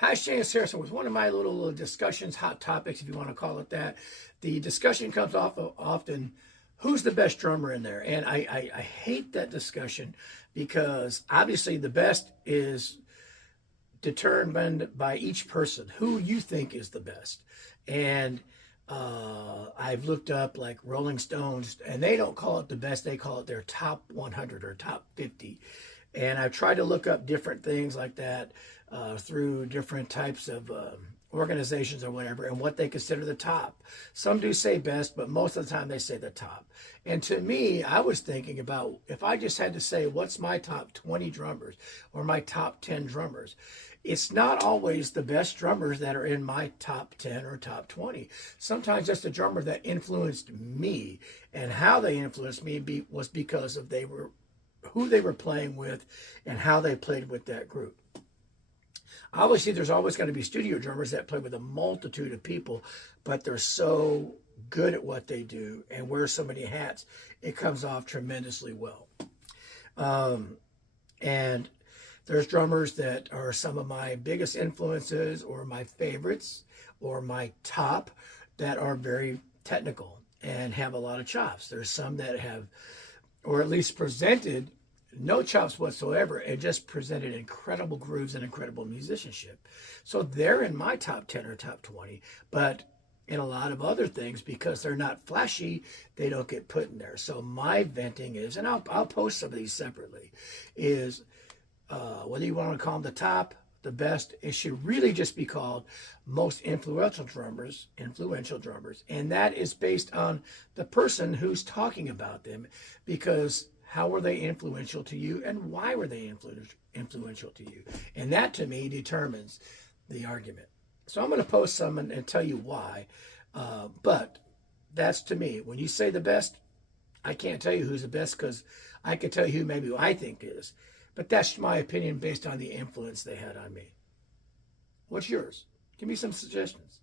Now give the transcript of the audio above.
Hi, Shane Saracen with one of my little discussions, hot topics, if you want to call it that. The discussion comes off of often, who's the best drummer in there? And I hate that discussion because obviously the best is determined by each person, who you think is the best. And I've looked up like Rolling Stones, and they don't call it the best, they call it their top 100 or top 50. And I've tried to look up different things like that through different types of organizations or whatever, and what they consider the top. Some do say best, but most of the time they say the top. And to me, I was thinking about if I just had to say what's my top 20 drummers or my top 10 drummers, it's not always the best drummers that are in my top 10 or top 20. Sometimes just a drummer that influenced me, and how they influenced me was because of who they were playing with and how they played with that group. Obviously, there's always going to be studio drummers that play with a multitude of people, but they're so good at what they do and wear so many hats, it comes off tremendously well. And there's drummers that are some of my biggest influences or my favorites or my top that are very technical and have a lot of chops. There's some that have, or at least presented, no chops whatsoever, and just presented incredible grooves and incredible musicianship. So they're in my top 10 or top 20, but in a lot of other things, because they're not flashy, they don't get put in there. So my venting is, and I'll post some of these separately, is whether you want to call them the top, the best, it should really just be called most influential drummers, and that is based on the person who's talking about them, because how were they influential to you and why were they influential to you? And that to me determines the argument. So I'm going to post some and tell you why, but that's to me. When you say the best, I can't tell you who's the best, because I can tell you who maybe I think is. But that's my opinion based on the influence they had on me. What's yours? Give me some suggestions.